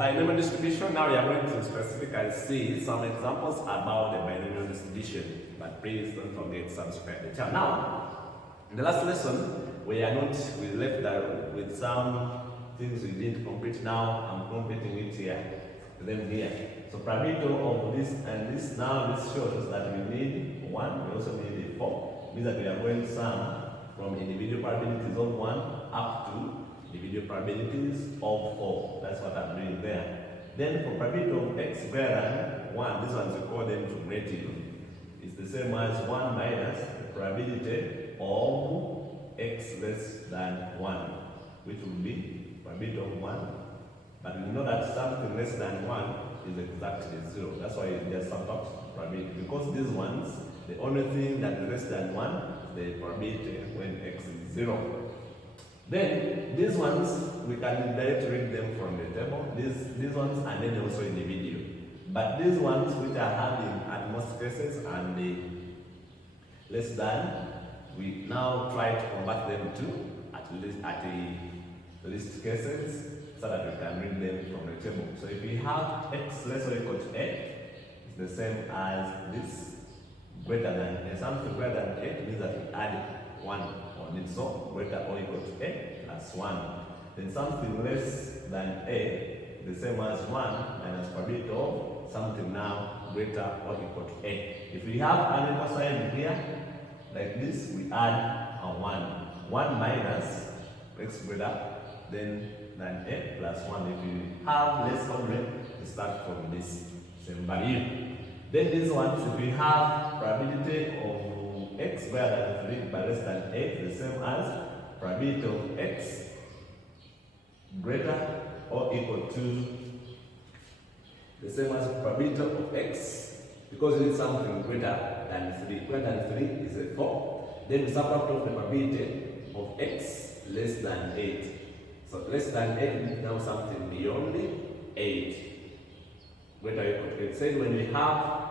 Binomial distribution. Now we are going to specifically see some examples about the binomial distribution. But please don't forget to subscribe to the channel. Now, in the last lesson, we left with some things we didn't complete. Now I'm completing it here. Then here. So probability of this and this. Now this shows that we need 1. We also need a 4. It means that we are going to sum from individual probabilities of 1 up to individual probabilities of 4. That's what I'm doing there. Then for probability of x greater than 1, this one we call them cumulative. It's the same as 1 minus the probability of x less than 1, which will be probability of 1. But we know that something less than 1 is exactly 0. That's why you just subtract probability. Because these ones, the only thing that is less than 1 is the probability when x is 0. Then these ones, we can directly read them from the table. These ones and then also in the video. But these ones which are having at most cases and the less than, we now try to convert them to at least cases so that we can read them from the table. So if we have x less or equal to 8, it's the same as this greater than, and something greater than 8 means that we add 1 on it, so greater or equal to 8 plus 1. Then something less than 8, the same as 1 minus probability of something now greater or equal to 8. If we have an equal sign here, like this, we add a 1. 1 minus x greater than 8 plus 1. If we have less than 100, we start from this same value. Then these ones, if we have probability of x greater than 3 but less than 8, the same as probability of x greater or equal to the same as probability of x, because it is something greater than 3. Greater than 3 is a 4. Then we subtract off the probability of x less than 8. So less than 8 is now something beyond 8. Greater or equal to 8. Say when we have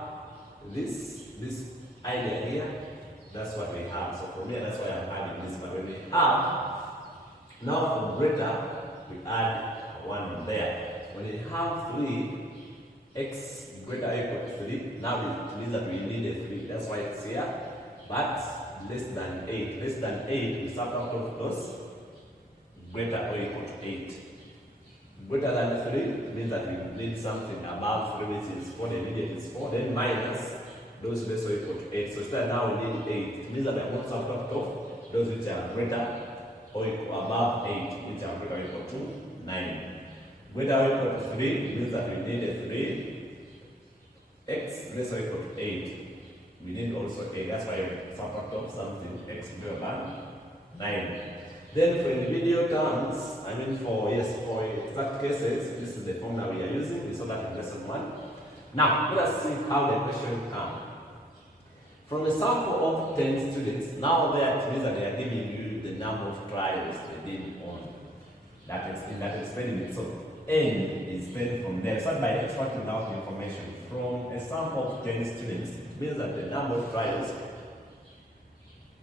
this idea here, that's what we have. So for me, that's why I'm adding this. But when we have, now for greater, we add 1 there. When we have 3, x greater or equal to 3, now it means that we need a 3. That's why it's here. But less than 8. Less than 8, we subtract off those greater or equal to 8. Greater than 3 means that we need something above 3, which is 4, the immediate is 4, then minus those less or equal to 8. So instead now we need 8. It means that I want to subtract off those which are greater or equal above 8, which are greater or equal to 9. Greater or equal to 3 means that we need a 3. X less or equal to 8. We need also 8. That's why we subtract off something x greater than 9. Then for individual terms, for exact cases, this is the formula we are using. We saw that in lesson 1. Now, let us see how the question comes. From a sample of 10 students, now that means that they are giving you the number of trials they did on that experiment. So n is 10 from there. So by extracting out the information from a sample of 10 students, means that the number of trials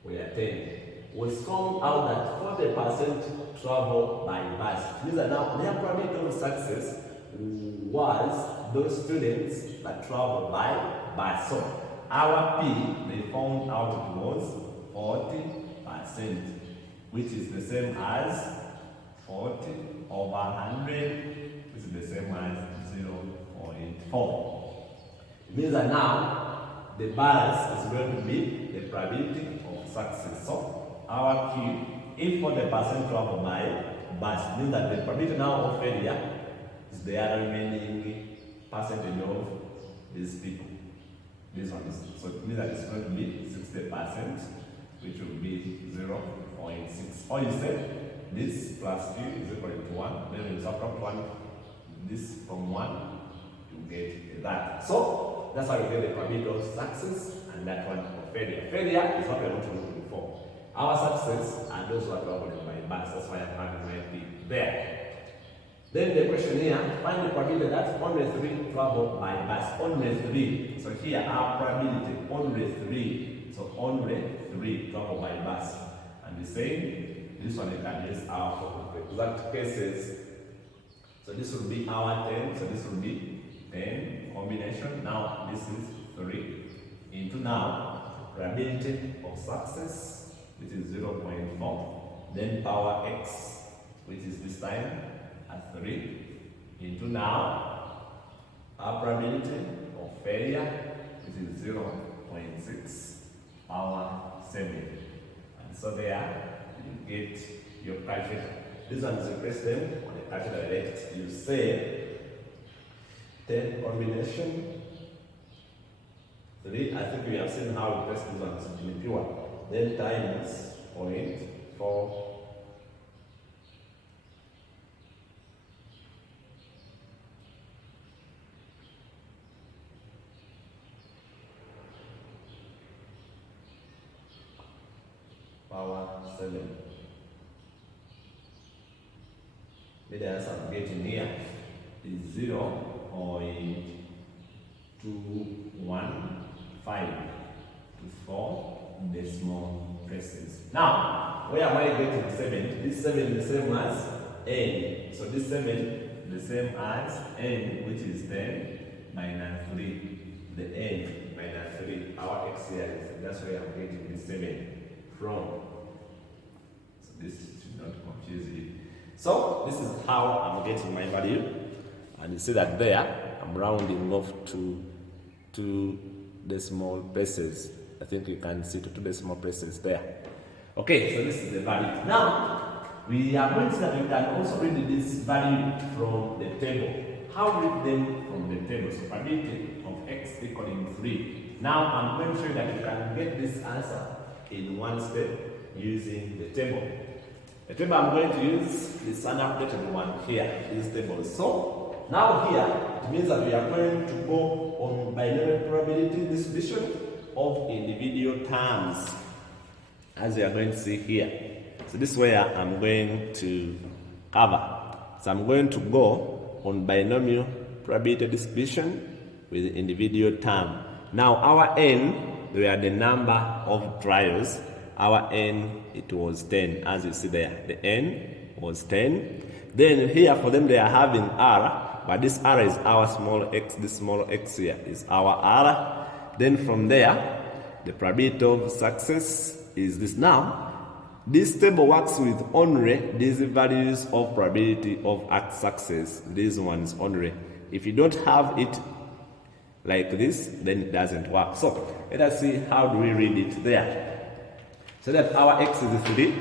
were 10. We found out that 40% travel by bus. Means that now their probability of success was those students that travel by bus. So our P, they found out it was 40%, which is the same as 40 over 100, which is the same as 0.4. It means that now the bus is going to be the probability of success. So our Q, if 40% travel by bus, means that the probability now of failure is the other remaining percentage of these people. This one is, so it means that it's going to be 60%, which will be 0.6. Or instead, this plus Q is equal to 1. Then we subtract 1, this from 1 to get that. So that's how we get the probability of success and that one of failure. Failure is what we want to look for. Our success and those who are traveling by bus. That's why I'm having my P there. Then the question here, find the probability that only 3 travel by bus. Only 3. So here our probability, only 3. So only 3 travel by bus. And the same, this one you can use our for exact cases. So this will be our 10. So this will be 10 combination. Now this is 3 into now probability of success, which is 0.4. Then power x, which is this time at 3, into now our probability of failure, which is 0.6 power 7. And so there you get your calculator. These ones you press them on the calculator direct. You say 10 combination 3. I think we have seen how we press these ones in pure. Then times 0.4 power 7. The answer I'm getting here is 0.215 decimal places. Now, where am I getting 7? This 7 is the same as n. So this 7 is the same as n, which is 10 minus 3. The n minus 3. Our x here is, that's where I'm getting this 7 from. So this should not confuse you. So this is how I'm getting my value, and you see that there I'm rounding off to 2 decimal places. I think you can see 2 decimal places there. Okay, so this is the value. Now we are going to see that we can also read this value from the table. How read them from the table? So probability of x equaling 3. Now I'm going to show you that you can get this answer in one step using the table. The table I'm going to use is an updated one here, this table. So now here it means that we are going to go on binomial probability distribution of individual terms, as we are going to see here. So this is where I'm going to cover. So I'm going to go on binomial probability distribution with individual term. Now our n, we are the number of trials. Our n, it was 10, as you see there. The n was 10. Then here for them they are having r, but this r is our small x. This small x here is our r. Then from there, the probability of success is this. Now, this table works with only these values of probability of success. These ones only. If you don't have it like this, then it doesn't work. So let us see how do we read it there. So that our x is 3.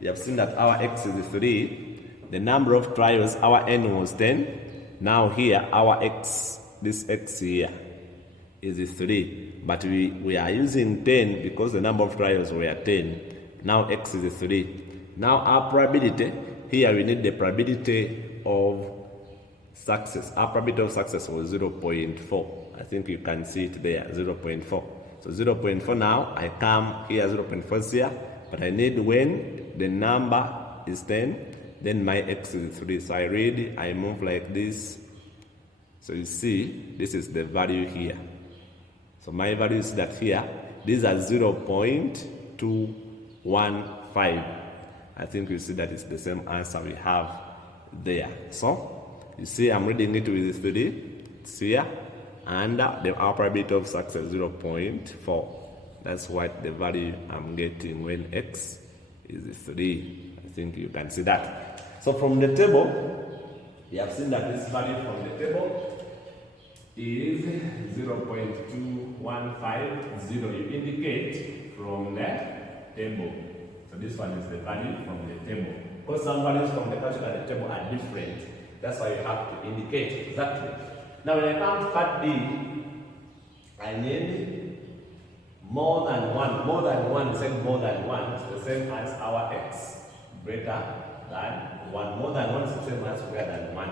You have seen that our x is 3. The number of trials, our n was 10. Now here, our x, this x here, is 3. But we are using 10 because the number of trials were 10. Now x is 3. Now our probability, here we need the probability of success. Our probability of success was 0.4. I think you can see it there, 0.4. So 0.4 now, I come here, 0.4 is here, but I need when the number is 10, then my x is 3. So I read, I move like this. So you see, this is the value here. So my value is that here, these are 0.215. I think you see that it's the same answer we have there. So, you see I'm reading it with 3, it's here. And our probability of success 0.4. That's what the value I'm getting when x is 3. I think you can see that. So from the table, you have seen that this value from the table is 0.2150. You indicate from the table. So this one is the value from the table. Because some values from the calculator at the table are different. That's why you have to indicate exactly. Now when I come to part B, I need more than 1. More than 1, saying more than 1 is the same as our x greater than 1. More than 1 is the same as greater than 1.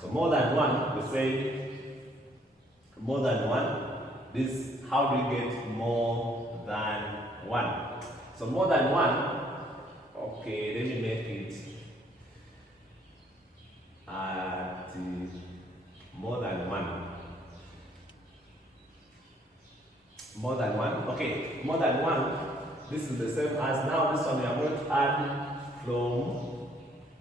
So more than 1, we say more than 1. This, how do we get more than 1? So more than 1, okay, let me make it more than 1. More than 1. Okay, more than 1. This is the same as now. This one we are going to add from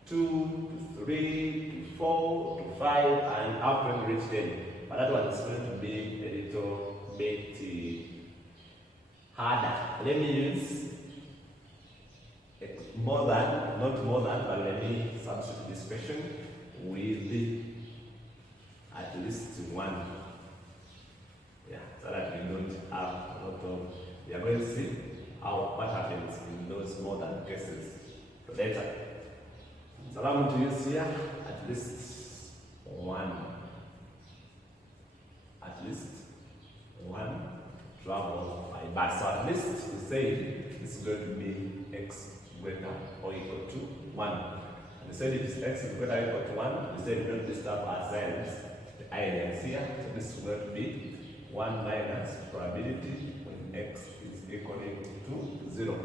2 to 3 to 4 to 5 and up when we reach 10. But that one is going to be a little bit harder. Let me use more than, not more than, but let me substitute this question with at least 1. Yeah, so that we don't have a lot of, we are going to see what happens in those more than cases later. So I'm going to use here at least 1. At least 1 trouble by bus. So at least we say this is going to be x greater or equal to 1. And we said if x is greater or equal to 1, we said we don't disturb ourselves, the ideas here. So this is going to be 1 minus probability when x is equal to 0.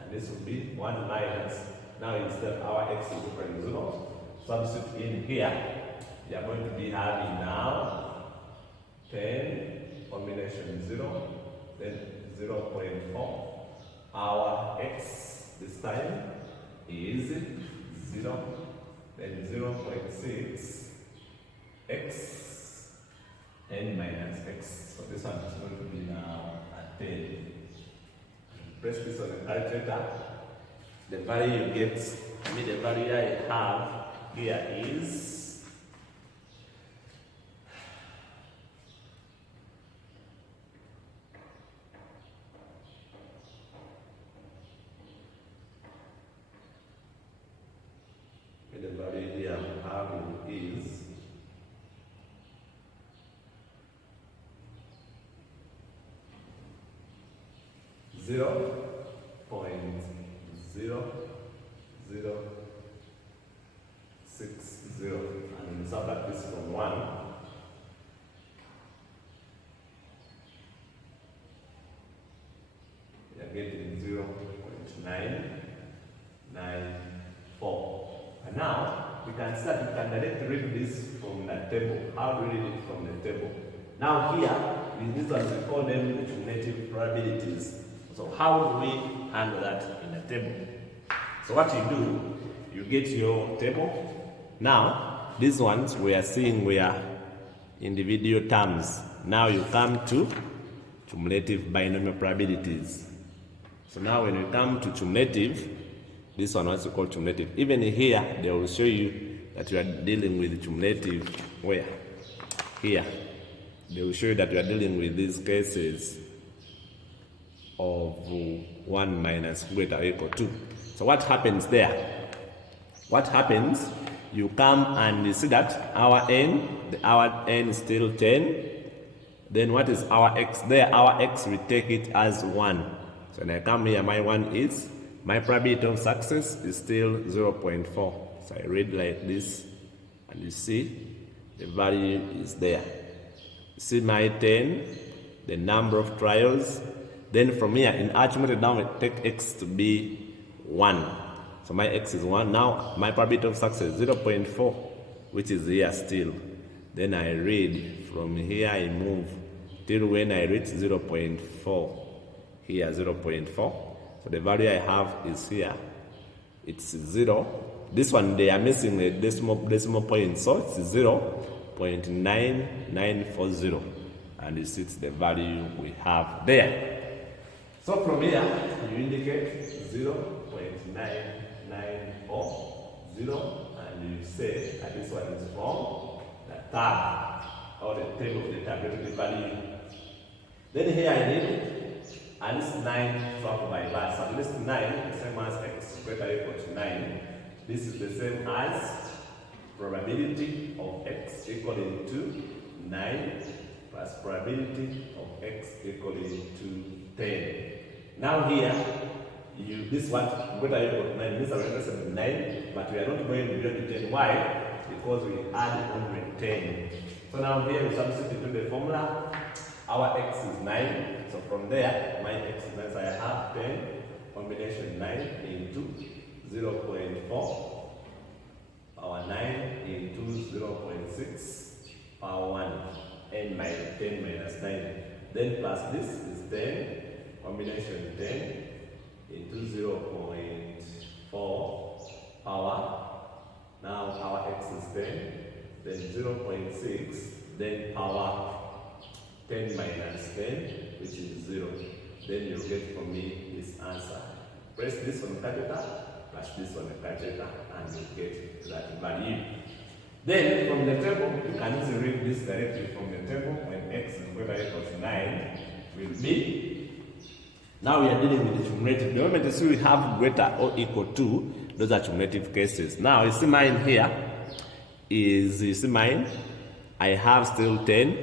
And this will be 1 minus, now instead our x is equal to 0, substitute in here, we are going to be having now 10 combination 0, then 0.4. Our x this time is 0, then 0.6 x n minus x. So this one is going to be now at 10. Press this on the calculator. The value you get, the value I have here is the value here I'm having is 0.0060, and we subtract this from 1. We are getting 0.994. And now we can start, we can directly read this from the table. How do we read it from the table? Now here, with these ones we call them the cumulative probabilities. So how do we handle that in the table? So what you do, you get your table. Now, these ones we are seeing we are individual terms. Now you come to cumulative binomial probabilities. So now when we come to cumulative, this one also called cumulative. Even here, they will show you that you are dealing with cumulative where? Here. They will show you that you are dealing with these cases of 1 minus greater or equal to. So what happens there? What happens? You come and you see that our n is still 10. Then what is our x? There, our x, we take it as 1. So when I come here, my 1 is, my probability of success is still 0.4. So I read like this, and you see the value is there. You see my 10, the number of trials. Then from here, in arithmetic, now I take x to be 1. So my x is 1. Now my probability of success is 0.4, which is here still. Then I read from here, I move till when I reach 0.4. Here, 0.4. So the value I have is here. It's 0. This one, they are missing a decimal point, so it's 0.9940. And this is the value we have there. So from here, you indicate 0.9940, and you say that this one is from the tab, or the table of the tabulated value. Then here I need at least 9 swapped by that. So at least 9, the same as x greater or equal to 9. This is the same as probability of x equaling to 9 plus probability of x equaling to 10. Now here, this one greater or equal to 9, this is our interested in 9, but we are not going beyond 10. Why? Because we add only 10. So now here we substitute into the formula. Our x is 9. So from there, my x is 9. So I have 10 combination 9 into 0.4 power 9 into 0.6 power 1, n minus 10 minus 9. Then plus this is 10 combination 10 into 0.4 power. Now our x is 10 then 0.6, then power 10 minus 10, which is 0. Then you'll get from me this answer. Press this on the calculator, plus this on the calculator, and you get that value. Then from the table, you can easily read this directly from the table when x is greater or equal to 9 will be. Now we are dealing with the cumulative. The moment you see we have greater or equal to, those are cumulative cases. Now you see mine here is, you see mine, I have still 10.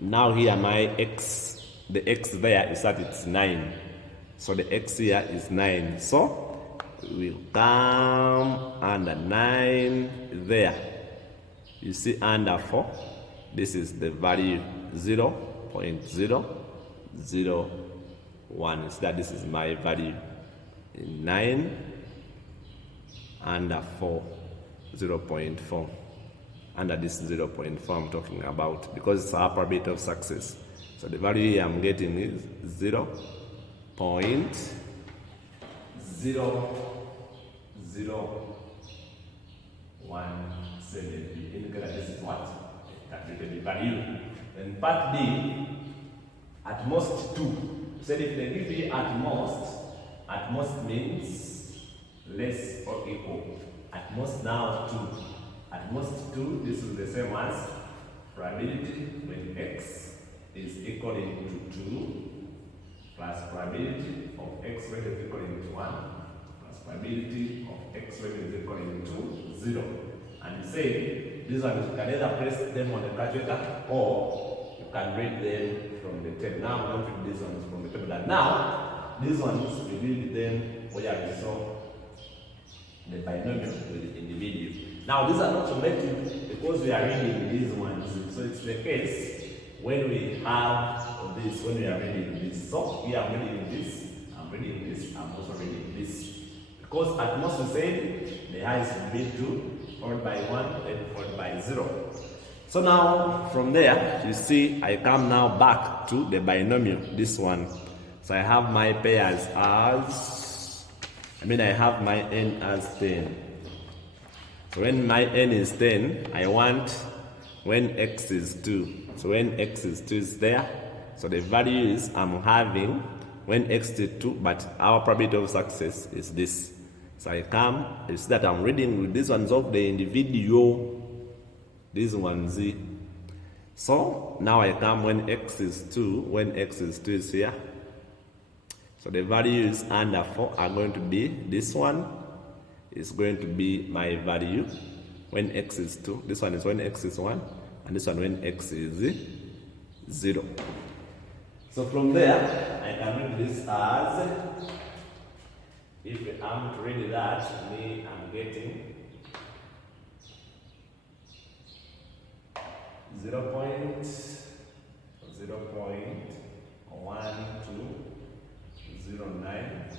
Now here my x, the x there is that it's 9. So the x here is 9. So we'll come under 9 there. You see under 4, this is the value 0.001. So that this is my value. 9 under 4, 0.4. Under this 0.4 I'm talking about, because it's our probability of success. So the value here I'm getting is 0.001. Indicate that this is what? Calculated value. Then part D, at most 2. So if they give you at most means less or equal. At most now 2. At most 2, this is the same as probability when x is equaling to 2 plus probability of x when is equaling to 1 plus probability of x when is equaling to 0. And say these ones you can either press them on the calculator or you can read them from the table. Now I'm going to read these ones from the table. And now these ones we read them where we saw the binomial with the individual. Now these are not cumulative because we are reading these ones. So it's the case when we have this, when we are reading this. So here I'm reading this, I'm reading this, I'm also reading this. Because at most we say the highest will be 2, followed by 1, then followed by 0. So now from there, you see I come now back to the binomial, this one. So I have my pairs as, I have my n as 10. So when my n is 10, I want when x is 2. So when x is 2 is there. So the value is I'm having when x is 2, but our probability of success is this. So I come, you see that I'm reading with these ones of the individual, this one z. So now I come when x is 2, when x is 2 is here. So the values under 4 are going to be, this one is going to be my value when x is 2. This one is when x is 1, and this one when x is 0. So from there, I can read this as, if I'm to read that, me, I'm getting 0.1209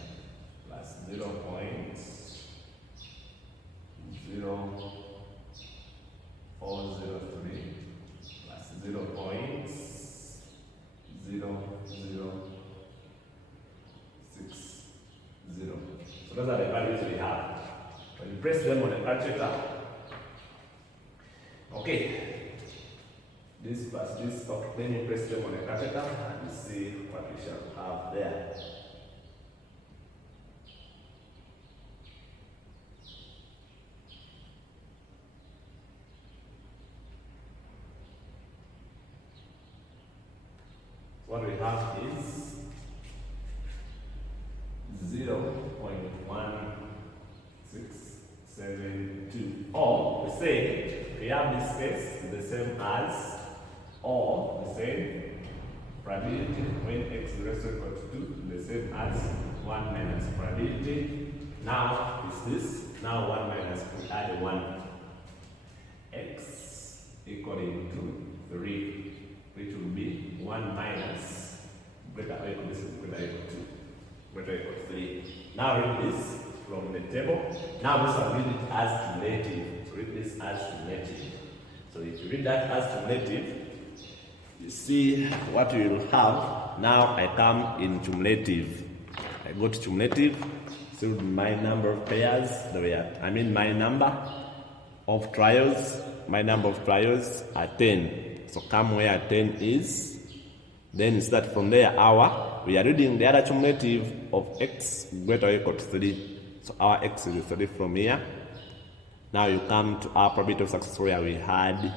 plus 0.0403 plus 0.0060. So those are the values we have. When you press them on the calculator, okay, this plus this, okay, then you press them on the calculator and you see what we shall have there. What we have is 0.1672. Or we say we have this case the same as, or the same probability when x is less or equal to 2, the same as 1 minus probability. Now is this, now 1 minus, we add 1. X equaling to 3, which will be 1 minus greater or equal, this is greater or equal to, greater or equal to 3. Now read this from the table. Now this one read it as cumulative. So read this as cumulative. So if you read that as cumulative, you see what you will have. Now I come in cumulative. I go to cumulative, so my number of pairs, my number of trials my number of trials are 10. So come where 10 is. Then start from there. We are reading the other cumulative of x greater or equal to 3. So our x is 3 from here. Now you come to our probability of success where we had,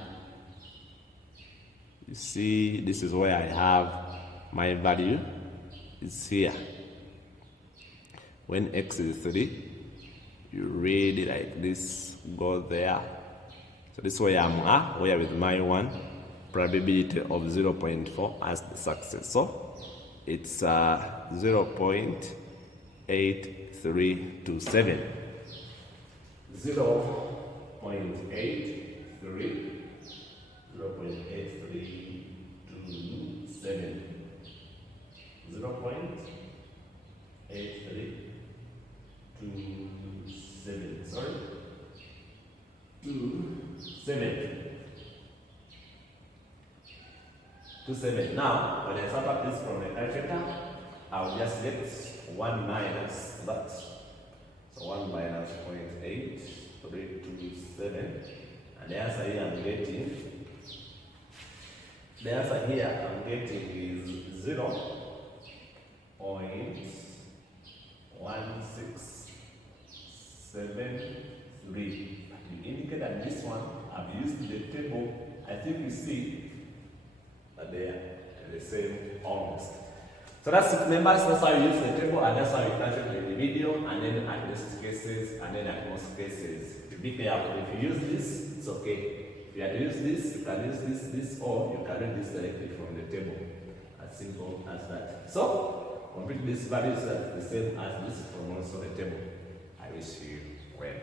you see, this is where I have my value is here. When x is 3, you read it like this, go there. So this way I'm where with my one probability of 0.4 as the success. So it's 0.8327. 0.8327. 0.8327. Sorry. 27. Now, when I subtract this from the calculator, I'll just get 1 minus that. So 1 minus 0.8327. And the answer here I'm getting, is 0.1673. You indicate that this one, I've used the table. I think you see that they are the same almost. So that's it, members. That's how you use the table, and that's how you calculate the video, and then at least cases, and then at most cases. Be careful. If you use this, it's okay. If you have to use this, you can use this, or you can read this directly from the table. As simple as that. So, complete these values that the same as this from also the table. I wish you well.